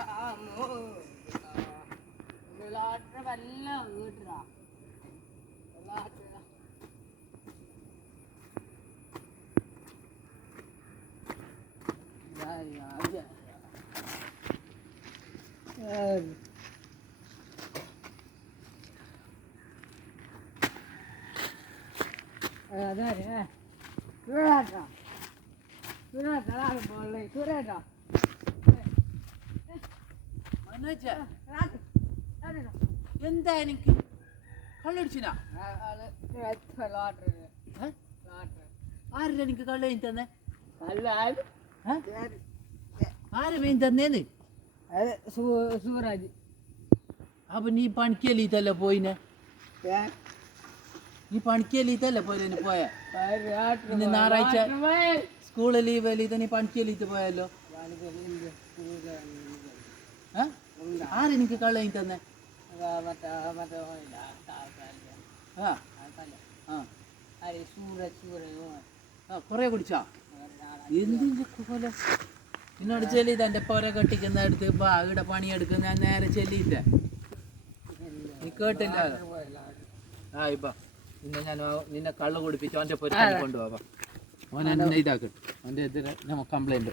ராமோ விளாட்டுற வல்ல வீடுறா விளாட்டுறா அதான் விளாட்டா விளாட்டா போடல சுரேட்டா മനോജ എന്താ എനിക്ക് കള്ളടിച്ചിനാ? ആരുടെ എനിക്ക് കള്ള തന്നെ? ആരെ? മീൻ തന്നേന്ന്? സൂരജ് അപ്പൊ നീ പണിക്കലീത്തല്ല പോയിനെ? നീ പണിക്കലീത്തല്ല പോയില്ലേ പോയ? ഇന്ന് ഞായറാഴ്ച സ്കൂളിൽ ലീവ് അല്ലീത്ത നീ പണിക്കലീത്ത് പോയല്ലോ? ഏ? ആര് കള്ളയും കള്ള തന്നെ മറ്റേ മറ്റേ ആ. ആ. അരെ സൂരജ് സൂരജ് ആ കൊറേ കുടിച്ചാ? എന്തിന്റെ പോലെ എന്നോട് ചെല്ലിത് എന്റെ പൊര കെട്ടിക്കുന്ന അടുത്ത് ബാഗിടെ പണിയെടുക്കുന്ന ഞാൻ നേരെ ചെല്ലിയില്ല നീ കേട്ടില്ല? ആ ഇപ്പൊ. നിന്നെ ഞാൻ നിന്നെ കള്ള് കുടിപ്പിച്ചു അവന്റെ പുര കൊണ്ടുപോവാ ഓൻ എന്നെ ഇതാക്കും. അവന്റെ എതിരെ നമുക്ക് കംപ്ലൈന്റ്